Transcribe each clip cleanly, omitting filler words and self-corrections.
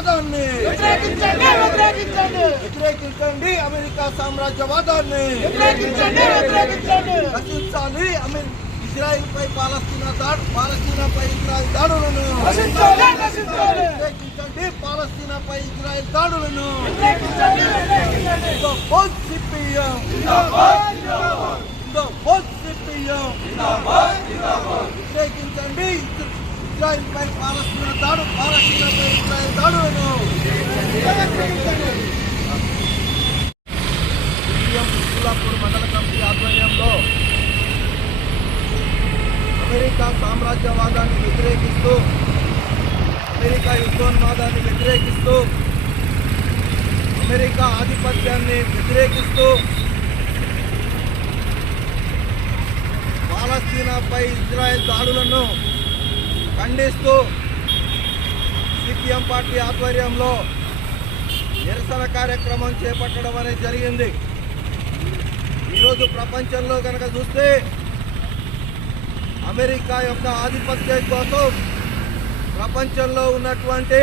సామ్రాజ్యవాదాన్ని వ్యతిరేకించండి. America సామ్రాజ్యవాదాన్ని రక్షించాలి. ఇజ్రాయిల్పై పాలస్తీనాపై Israel దాడులను వ్యతిరేకించండి. పాలస్తీనాపై Israel దాడులను వ్యతిరేకించండి. ఇజ్రాయిల్పై పాలస్తీనాపై ఇజ్రాయిల్ దాడులను ఇస్లాంపూర్ మండల కమిటీ ఆధ్వర్యంలో అమెరికా సామ్రాజ్యవాదాన్ని వ్యతిరేకిస్తూ, అమెరికా యుద్ధోన్మాదాన్ని వ్యతిరేకిస్తూ, అమెరికా ఆధిపత్యాన్ని వ్యతిరేకిస్తూ, పాలస్తీనాపై ఇజ్రాయెల్ దాడులను ఖండిస్తూ సిపిఎం పార్టీ ఆధ్వర్యంలో నిరసన కార్యక్రమం చేపట్టడం అనేది జరిగింది. ఈరోజు ప్రపంచంలో కనుక చూస్తే అమెరికా యొక్క ఆధిపత్యం కోసం ప్రపంచంలో ఉన్నటువంటి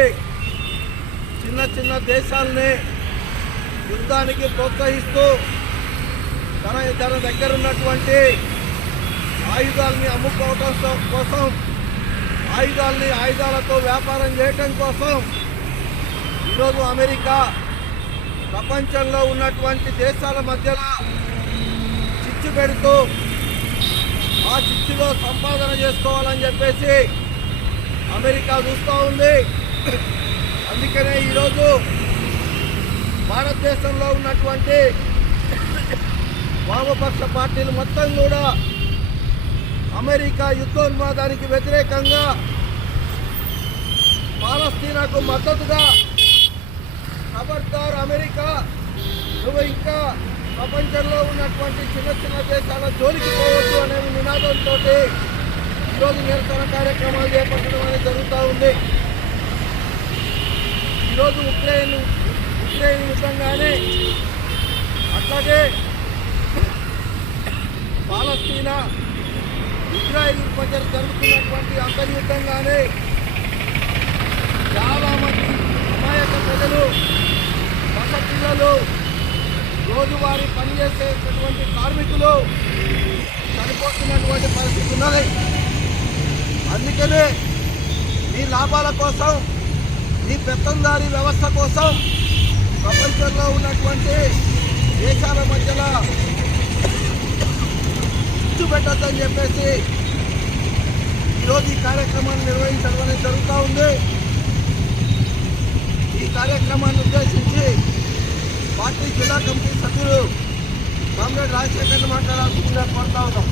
చిన్న చిన్న దేశాలని యుద్ధానికి ప్రోత్సహిస్తూ తన దగ్గర ఉన్నటువంటి ఆయుధాలని అమ్ముకోవడం కోసం, ఆయుధాలతో వ్యాపారం చేయటం కోసం ఈరోజు అమెరికా ప్రపంచంలో ఉన్నటువంటి దేశాల మధ్యలో చిచ్చు పెడుతూ ఆ చిచ్చులో సంపాదన చేసుకోవాలని చెప్పేసి అమెరికా చూస్తూ ఉంది. అందుకనే ఈరోజు భారతదేశంలో ఉన్నటువంటి వామపక్ష పార్టీలు మొత్తం కూడా అమెరికా యుద్ధోన్మాదానికి వ్యతిరేకంగా, పాలస్తీనాకు మద్దతుగా ఖబర్దార్ అమెరికా, నువ్వు ఇంకా ప్రపంచంలో ఉన్నటువంటి చిన్న చిన్న దేశాల జోలికి పోవద్దు అనే నినాదంతో ఈరోజు నిరసన కార్యక్రమాలు చేపట్టడం అనేది జరుగుతూ ఉంది. ఈరోజు ఉక్రెయిన్ యుద్ధం కానీ, అట్లాగే పాలస్తీనా ఇజ్రాయిల్ మధ్య జరుగుతున్నటువంటి అంతర్యుద్ధం కానీ, చాలామంది అమాయక ప్రజలు, పిల్లలు, రోజువారీ పనిచేసేటటువంటి కార్మికులు చనిపోతున్నటువంటి పరిస్థితి ఉన్నది. అందుకనే ఈ లాభాల కోసం, ఈ పెత్తందారీ వ్యవస్థ కోసం ప్రపంచంలో ఉన్నటువంటి దేశాల మధ్యలో చిచ్చు పెట్టద్దని చెప్పేసి ఈరోజు ఈ కార్యక్రమాన్ని నిర్వహించడం అనేది జరుగుతూ ఉంది. ఈ కార్యక్రమాన్ని ఉద్దేశించి పార్టీ జిల్లా కమిటీ సభ్యులు కామ్రేడ్ రాజశేఖర్ని మాట్లాడాల్సిందిగా కోరుతా ఉన్నాం.